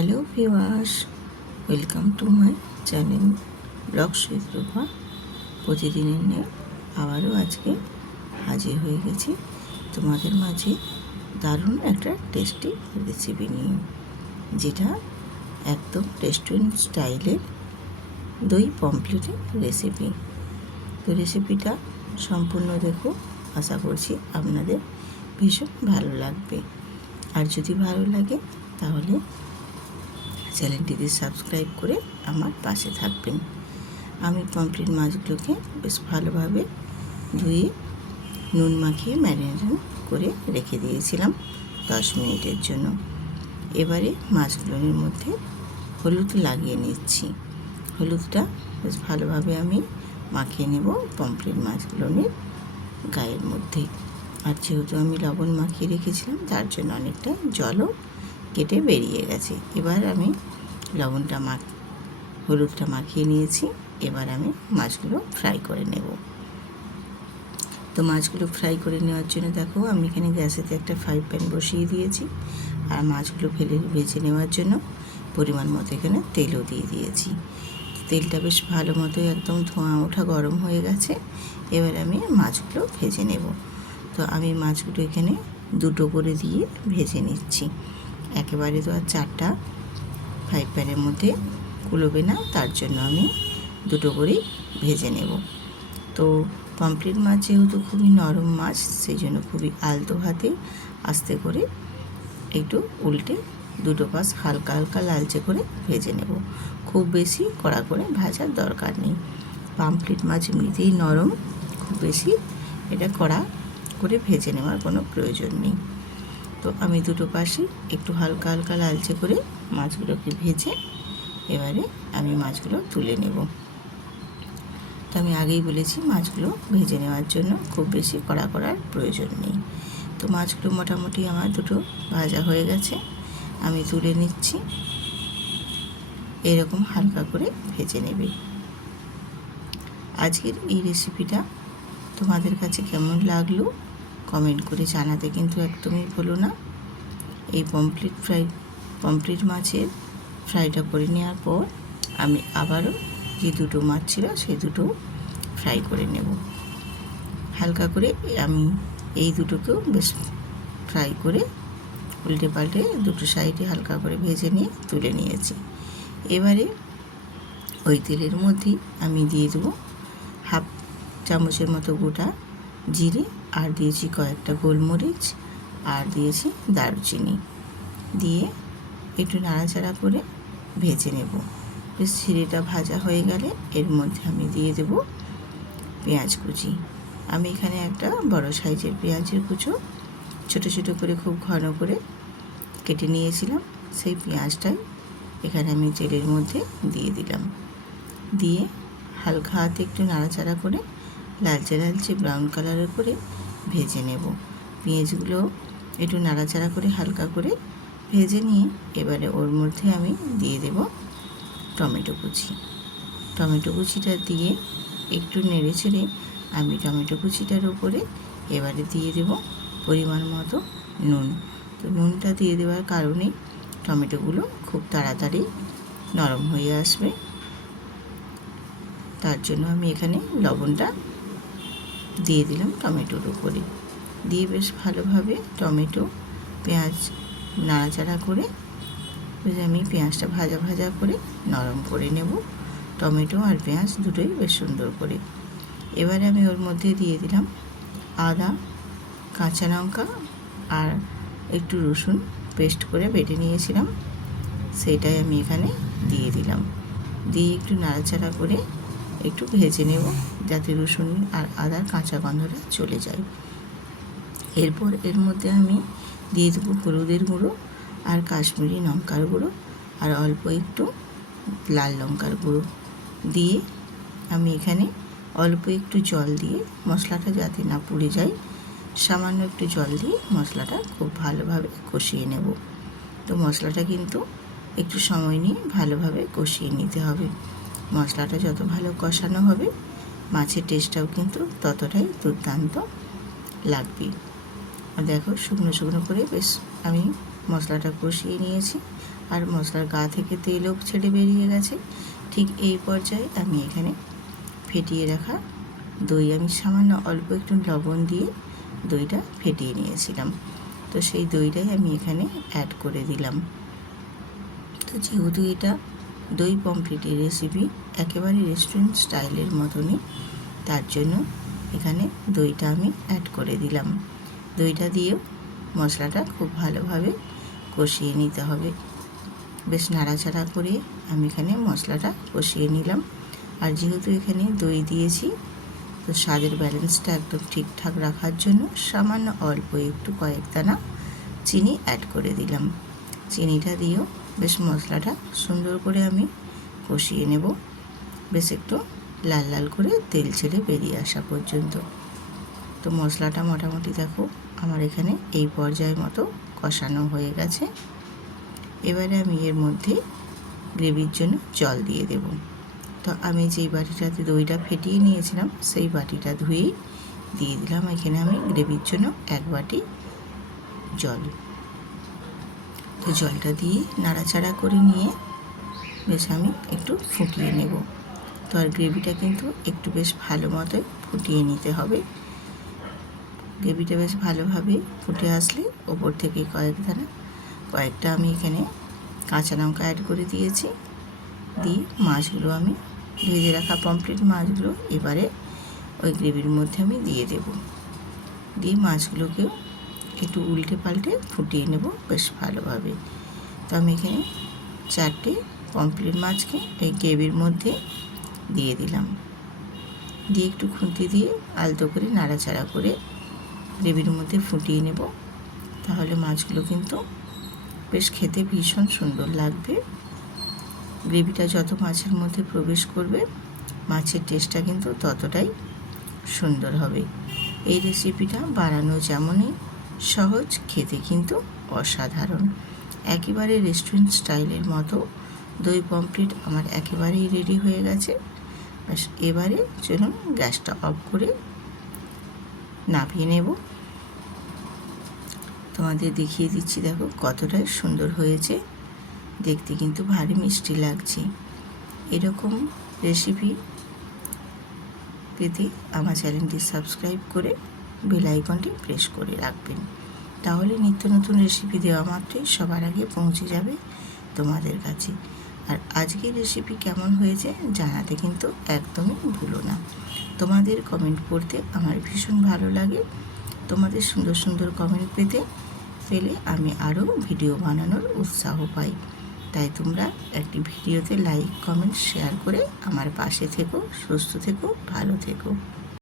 Hello viewers, welcome to my channel vlog with Rupa. প্রতিদিনের নিয়ে আবারও আজকে হাজির হয়ে গেছি তোমাদের মাঝে দারুণ একটা টেস্টি রেসিপি নিয়ে, যেটা একদম রেস্টুরেন্ট স্টাইলের দই পমফ্রেটের রেসিপি। তো রেসিপিটা সম্পূর্ণ দেখো, আশা করছি আপনাদের ভীষণ ভালো লাগবে। আর যদি ভালো লাগে তাহলে চ্যানেলটিকে সাবস্ক্রাইব করে আমার পাশে থাকবেন। আমি পমফ্রেট মাছগুলোকে বেশ ভালোভাবে ধুয়ে নুন মাখিয়ে ম্যারিনেশন করে রেখে দিয়েছিলাম 10 মিনিটের জন্য। এবারে মাছগুলোর মধ্যে হলুদ লাগিয়ে নিচ্ছি। হলুদটা বেশ ভালোভাবে আমি মাখিয়ে নেব পমফ্রেট মাছগুলোর গায়ের মধ্যে। আর যেহেতু আমি লবণ মাখিয়ে রেখেছিলাম, তার জন্য অনেকটা জলও কেটে বেরিয়ে গেছে। এবার আমি হলুদটা মাখিয়ে নিয়েছি। এবার আমি মাছগুলো ফ্রাই করে নেব। তো মাছগুলো ফ্রাই করে নেওয়ার জন্য দেখো, আমি এখানে গ্যাসেতে একটা ফ্রাই প্যান বসিয়ে দিয়েছি। আর মাছগুলো ভেজে নেওয়ার জন্য পরিমাণ মতো এখানে তেলও দিয়ে দিয়েছি। তেলটা বেশ ভালো মতো একদম ধোঁয়া ওঠা গরম হয়ে গেছে। এবার আমি মাছগুলো ভেজে নেব। তো আমি মাছগুলো এখানে দুটো করে দিয়ে ভেজে নিচ্ছি। একেবারে তো আর 4টা ফ্রাই প্যানের মধ্যে কুলোবে না, তার জন্য আমি দুটো করেই ভেজে নেব। তো পমফ্রেট মাছ যেহেতু খুবই নরম মাছ, সেই জন্য খুবই আলতো হাতে আস্তে করে একটু উল্টে দুটো পাশ হালকা হালকা লালচে করে ভেজে নেব। খুব বেশি কড়া করে ভাজার দরকার নেই। পমফ্রেট মাছ এমনিতেই নরম, খুব বেশি এটা কড়া করে ভেজে নেওয়ার কোনো প্রয়োজন নেই। তো আমি দুটো পাশে একটু হালকা হালকা লালচে করে মাছগুলোকে ভেজে এবারে আমি মাছগুলো তুলে নেব। তো আমি আগেই বলেছি, মাছগুলো ভেজে নেওয়ার জন্য খুব বেশি কড়া করার প্রয়োজন নেই। তো মাছগুলো মোটামুটি আমার দুটো ভাজা হয়ে গেছে, আমি তুলে নিচ্ছি। এরকম হালকা করে ভেজে নেবে। আজকের এই রেসিপিটা তোমাদের কাছে কেমন লাগলো কমেন্ট করে জানাতে কিন্তু একদমই ভুলো না। এই পমফ্রেট মাছের ফ্রাইটা করে নেওয়ার পর আমি আবারও যে দুটো মাছ ছিল সেই দুটো ফ্রাই করে নেব হালকা করে। আমি এই দুটোকেও বেশ ফ্রাই করে উল্টে পাল্টে দুটো সাইডে হালকা করে ভেজে নিয়ে তুলে নিয়েছি। এবারে ওই তেলের মধ্যেই আমি দিয়ে দেবো হাফ চামচের মতো গোটা জিরে, আর দিয়েছি কয়েকটা গোলমরিচ, আর দিয়েছি দারুচিনি। দিয়ে একটু নাড়াচাড়া করে ভেজে নেব। বেশ জিরেটা ভাজা হয়ে গেলে এর মধ্যে আমি দিয়ে দেব পেঁয়াজ কুচি। আমি এখানে একটা বড় সাইজের পেঁয়াজের কুচো ছোটো ছোটো করে খুব ঘন করে কেটে নিয়েছিলাম। সেই পেঁয়াজটাই এখানে আমি তেলের মধ্যে দিয়ে দিলাম। দিয়ে হালকা হাতে একটু নাড়াচাড়া করে লালচে লালচে ব্রাউন কালারের করে ভেজে নেব। পেঁয়াজগুলো একটু নাড়াচাড়া করে হালকা করে ভেজে নিয়ে এবারে ওর মধ্যে আমি দিয়ে দেব টমেটো কুচি। টমেটো কুচিটা দিয়ে একটু নেড়ে ছেড়ে আমি টমেটো কুচিটার উপরে এবারে দিয়ে দেব পরিমাণ মতো নুন। তো নুনটা দিয়ে দেওয়ার কারণে টমেটোগুলো খুব তাড়াতাড়ি নরম হয়ে আসবে, তার জন্য আমি এখানে লবণটা দিয়ে দিলাম টমেটোর উপরে। দিয়ে বেশ ভালোভাবে টমেটো পেঁয়াজ নাড়াচাড়া করে আমি পেঁয়াজটা ভাজা ভাজা করে নরম করে নেব। টমেটো আর পেঁয়াজ দুটোই বেশ সুন্দর করে। এবারে আমি ওর মধ্যে দিয়ে দিলাম আদা, কাঁচা লঙ্কা আর একটু রসুন পেস্ট করে বেটে নিয়েছিলাম, সেটাই আমি এখানে দিয়ে দিলাম। দিয়ে একটু নাড়াচাড়া করে একটু ভেজে নেব, যাতে রসুন আর আদার কাঁচা গন্ধটা চলে যায়। এরপর এর মধ্যে আমি দিয়ে দেবো হলুদের গুঁড়ো আর কাশ্মীরি লঙ্কার গুঁড়ো আর অল্প একটু লাল লঙ্কার গুঁড়ো দিয়ে আমি এখানে অল্প একটু জল দিয়ে মশলাটা যাতে না পুড়ে যায়, সামান্য একটু জল দিয়ে মশলাটা খুব ভালোভাবে কষিয়ে নেব। তো মশলাটা কিন্তু একটু সময় নিয়ে ভালোভাবে কষিয়ে নিতে হবে। মশলাটা যত ভালো কষানো হবে মাছের টেস্টটাও কিন্তু ততটাই দুর্দান্ত লাগবে। আর দেখো, শুকনো শুকনো করে বেশ আমি মশলাটা কষিয়ে নিয়েছি। আর মশলার গা থেকে তেলও ছেড়ে বেরিয়ে গেছে। ঠিক এই পর্যায়ে আমি এখানে ফেটিয়ে রাখা দই, আমি সামান্য অল্প একটু লবণ দিয়ে দইটা ফেটিয়ে নিয়েছিলাম, তো সেই দইটাই আমি এখানে অ্যাড করে দিলাম। তো যেহেতু এটা দই পমফ্রেটের রেসিপি, একেবারে রেস্টুরেন্ট স্টাইলের মতনই, তার জন্য এখানে দইটা আমি অ্যাড করে দিলাম। দইটা দিয়েও মশলাটা খুব ভালোভাবে কষিয়ে নিতে হবে। বেশ নাড়াচাড়া করে আমি এখানে মশলাটা কষিয়ে নিলাম। আর যেহেতু এখানে দই দিয়েছি, তো স্বাদের ব্যালেন্সটা একদম ঠিকঠাক রাখার জন্য সামান্য অল্প একটু কয়েক দানা চিনি অ্যাড করে দিলাম। চিনিটা দিয়েও বেশ মশলাটা সুন্দর করে আমি কষিয়ে নেব, বেশ একটু লাল লাল করে তেল ছেড়ে বেরিয়ে আসা পর্যন্ত। তো মশলাটা মোটামুটি দেখো আমার এখানে এই পর্যায়ের মতো কষানো হয়ে গেছে। এবারে আমি এর মধ্যে গ্রেভির জন্য জল দিয়ে দেব। তো আমি যেই বাটিটাতে দইটা ফেটিয়ে নিয়েছিলাম সেই বাটিটা ধুয়েই দিয়ে দিলাম এখানে আমি গ্রেভির জন্য 1 বাটি জল। তো জলটা দিয়ে নাড়াচাড়া করে নিয়ে বেশ আমি একটু ফুটিয়ে নেব। তো আর গ্রেভিটা কিন্তু একটু বেশ ভালো মতো ফুটিয়ে নিতে হবে। গ্রেভিটা বেশ ভালোভাবে ফুটে আসলে ওপর থেকে কয়েকটা আমি এখানে কাঁচা লঙ্কা অ্যাড করে দিয়েছি। দিয়ে মাছগুলো আমি ভেজে রাখা পমফ্রেট মাছগুলো এবারে ওই গ্রেভির মধ্যে আমি দিয়ে দেব। দিয়ে মাছগুলোকেও একটু উল্টে পাল্টে ফুটিয়ে নেব বেশ ভালোভাবে। তো আমি এখানে 4টে পমফ্রেট মাছকে এই গ্রেভির মধ্যে দিয়ে দিলাম। দিয়ে একটু খুন্তি দিয়ে আলতো করে নাড়াচাড়া করে গ্রেভির মধ্যে ফুটিয়ে নেব। তাহলে মাছগুলো কিন্তু বেশ খেতে ভীষণ সুন্দর লাগবে। গ্রেভিটা যত মাছের মধ্যে প্রবেশ করবে, মাছের টেস্টটা কিন্তু ততটাই সুন্দর হবে। এই রেসিপিটা বানানো যেমনই সহজ, খেতে কিন্তু অসাধারণ। একেবারে রেস্টুরেন্ট স্টাইলের মতো দই পমফ্রেট আমার একেবারেই রেডি হয়ে গেছে। ব্যাস এবারে চলুন গ্যাসটা অফ করে নামিয়ে নেব। তোমাদের দেখিয়ে দিচ্ছি, দেখো কতটাই সুন্দর হয়েছে, দেখতে কিন্তু ভারী মিষ্টি লাগছে। এরকম রেসিপি পেতে আমার চ্যানেলটি সাবস্ক্রাইব করে বেল আইকনটি প্রেস করে রাখবেন, তাহলে নিত্য নতুন রেসিপি দেওয়া মাত্রই সবার আগে পৌঁছে যাবে তোমাদের কাছে। আর আজকের রেসিপি কেমন হয়েছে জানাতে কিন্তু একদমই ভুলো না। তোমাদের কমেন্ট পড়তে আমার ভীষণ ভালো লাগে। তোমাদের সুন্দর সুন্দর কমেন্ট পেলে আমি আরও ভিডিও বানানোর উৎসাহ পাই। তাই তোমরা একটি ভিডিওতে লাইক, কমেন্ট, শেয়ার করে আমার পাশে থেকো। সুস্থ থেকো, ভালো থেকো।